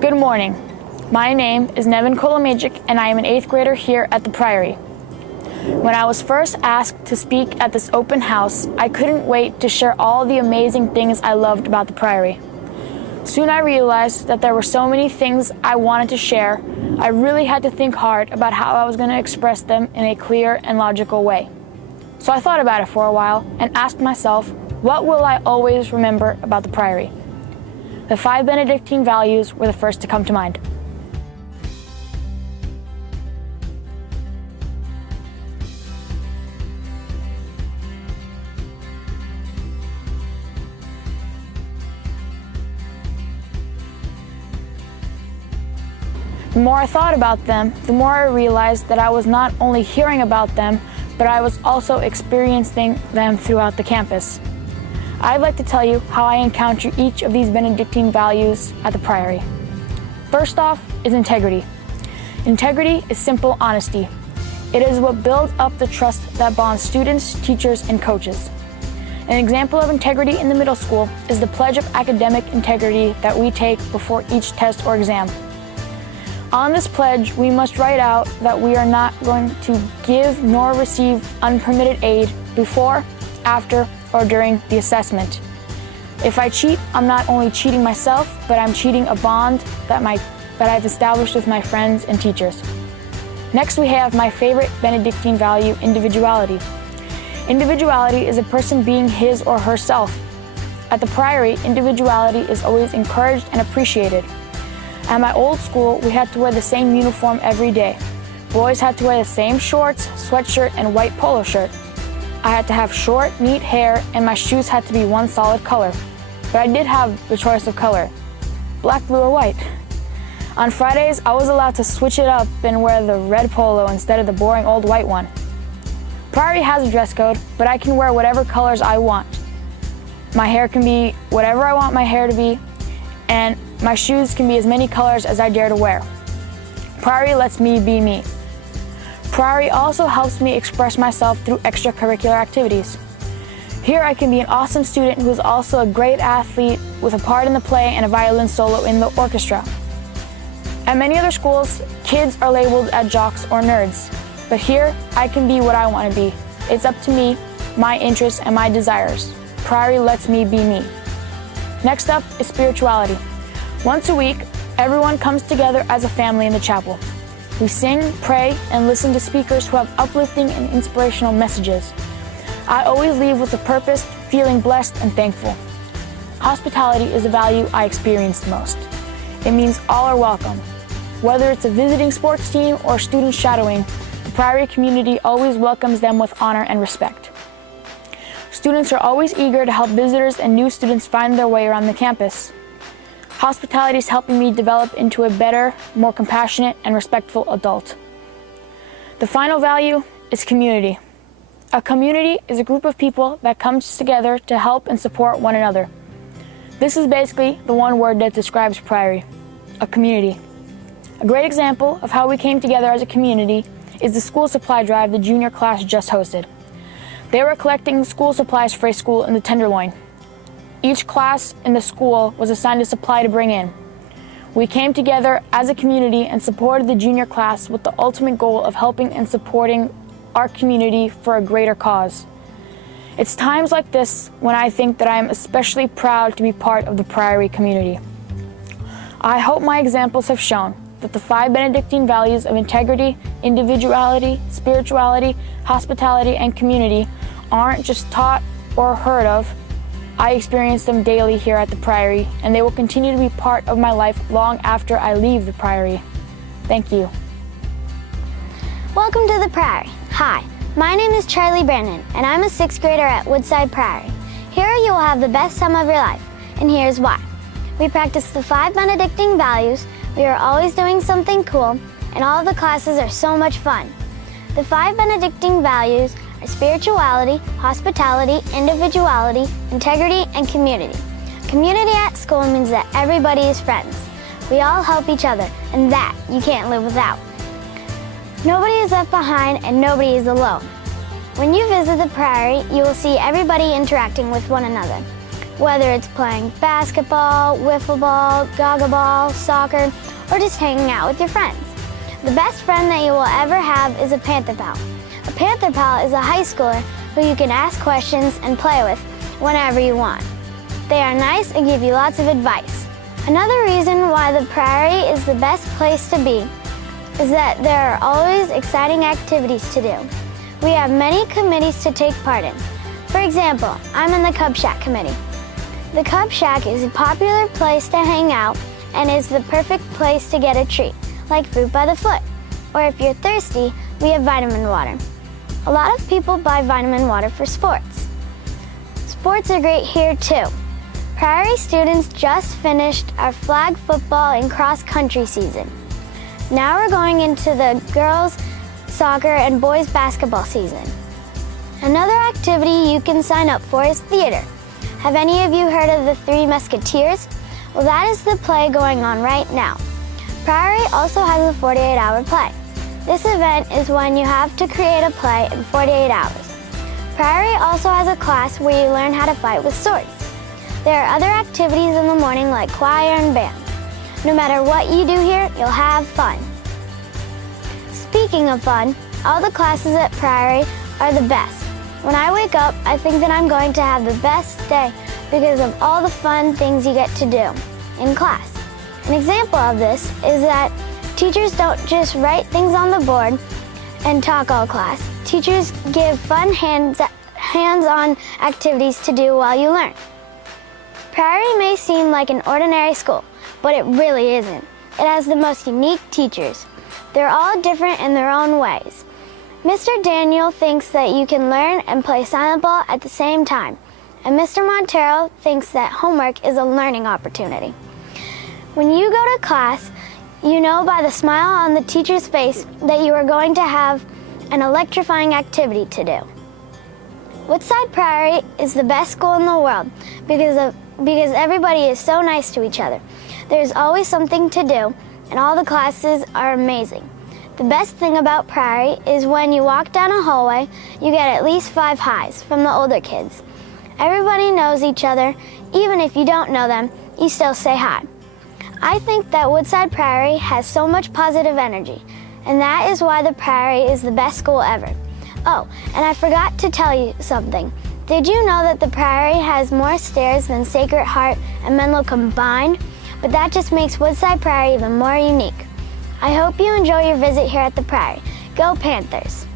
Good morning. My name is Neven and I am an 8th grader here at the Priory. When I was first asked to speak at this open house, I couldn't wait to share all the amazing things I loved about the Priory. Soon I realized that there were so many things I wanted to share, I really had to think hard about how I was going to express them in a clear and logical way. So I thought about it for a while and asked myself, what will I always remember about the Priory? The 5 Benedictine values were the first to come to mind. The more I thought about them, the more I realized that I was not only hearing about them, but I was also experiencing them throughout the campus. I'd like to tell you how I encounter each of these Benedictine values at the Priory. First off is integrity. Integrity is simple honesty. It is what builds up the trust that bonds students, teachers, and coaches. An example of integrity in the middle school is the pledge of academic integrity that we take before each test or exam. On this pledge, we must write out that we are not going to give nor receive unpermitted aid before, after, or during the assessment. If I cheat, I'm not only cheating myself, but I'm cheating a bond that I've established with my friends and teachers. Next, we have my favorite Benedictine value, individuality. Individuality is a person being his or herself. At the Priory, individuality is always encouraged and appreciated. At my old school, we had to wear the same uniform every day. Boys had to wear the same shorts, sweatshirt, and white polo shirt. I had to have short, neat hair, and my shoes had to be one solid color. But I did have the choice of color: black, blue, or white. On Fridays, I was allowed to switch it up and wear the red polo instead of the boring old white one. Priory has a dress code, but I can wear whatever colors I want. My hair can be whatever I want my hair to be, and my shoes can be as many colors as I dare to wear. Priory lets me be me. Priory also helps me express myself through extracurricular activities. Here I can be an awesome student who is also a great athlete with a part in the play and a violin solo in the orchestra. At many other schools, kids are labeled as jocks or nerds, but here I can be what I want to be. It's up to me, my interests, and my desires. Priory lets me be me. Next up is spirituality. Once a week, everyone comes together as a family in the chapel. We sing, pray, and listen to speakers who have uplifting and inspirational messages. I always leave with a purpose, feeling blessed and thankful. Hospitality is a value I experience the most. It means all are welcome. Whether it's a visiting sports team or student shadowing, the Priory community always welcomes them with honor and respect. Students are always eager to help visitors and new students find their way around the campus. Hospitality is helping me develop into a better, more compassionate, and respectful adult. The final value is community. A community is a group of people that comes together to help and support one another. This is basically the one word that describes Priory: a community. A great example of how we came together as a community is the school supply drive the junior class just hosted. They were collecting school supplies for a school in the Tenderloin. Each class in the school was assigned a supply to bring in. We came together as a community and supported the junior class with the ultimate goal of helping and supporting our community for a greater cause. It's times like this when I think that I am especially proud to be part of the Priory community. I hope my examples have shown that the 5 Benedictine values of integrity, individuality, spirituality, hospitality, and community aren't just taught or heard of. I experience them daily here at the Priory, and they will continue to be part of my life long after I leave the Priory. Thank you. Welcome to the Priory. Hi, my name is Charlie Brandon, and I'm a 6th grader at Woodside Priory. Here you will have the best time of your life, and here's why. We practice the 5 Benedictine values, we are always doing something cool, and all of the classes are so much fun. The 5 Benedictine values are spirituality, hospitality, individuality, integrity, and community. Community at school means that everybody is friends. We all help each other, and that you can't live without. Nobody is left behind and nobody is alone. When you visit the Priory, you will see everybody interacting with one another. Whether it's playing basketball, wiffle ball, gaga ball, soccer, or just hanging out with your friends. The best friend that you will ever have is a Panther Pal. A Panther Pal is a high schooler who you can ask questions and play with whenever you want. They are nice and give you lots of advice. Another reason why the Priory is the best place to be is that there are always exciting activities to do. We have many committees to take part in. For example, I'm in the Cub Shack committee. The Cub Shack is a popular place to hang out and is the perfect place to get a treat, like fruit by the foot. Or if you're thirsty, we have vitamin water. A lot of people buy vitamin water for sports. Sports are great here too. Priory students just finished our flag football and cross-country season. Now we're going into the girls' soccer and boys' basketball season. Another activity you can sign up for is theater. Have any of you heard of the Three Musketeers? Well, that is the play going on right now. Priory also has a 48-hour play. This event is when you have to create a play in 48 hours. Priory also has a class where you learn how to fight with swords. There are other activities in the morning like choir and band. No matter what you do here, you'll have fun. Speaking of fun, all the classes at Priory are the best. When I wake up, I think that I'm going to have the best day because of all the fun things you get to do in class. An example of this is that teachers don't just write things on the board and talk all class. Teachers give fun hands-on activities to do while you learn. Priory may seem like an ordinary school, but it really isn't. It has the most unique teachers. They're all different in their own ways. Mr. Daniel thinks that you can learn and play silent ball at the same time, and Mr. Montero thinks that homework is a learning opportunity. When you go to class, you know by the smile on the teacher's face that you are going to have an electrifying activity to do. Woodside Priory is the best school in the world because everybody is so nice to each other. There's always something to do, and all the classes are amazing. The best thing about Priory is when you walk down a hallway, you get at least 5 highs from the older kids. Everybody knows each other. Even if you don't know them, you still say hi. I think that Woodside Priory has so much positive energy, and that is why the Priory is the best school ever. Oh, and I forgot to tell you something. Did you know that the Priory has more stairs than Sacred Heart and Menlo combined? But that just makes Woodside Priory even more unique. I hope you enjoy your visit here at the Priory. Go Panthers!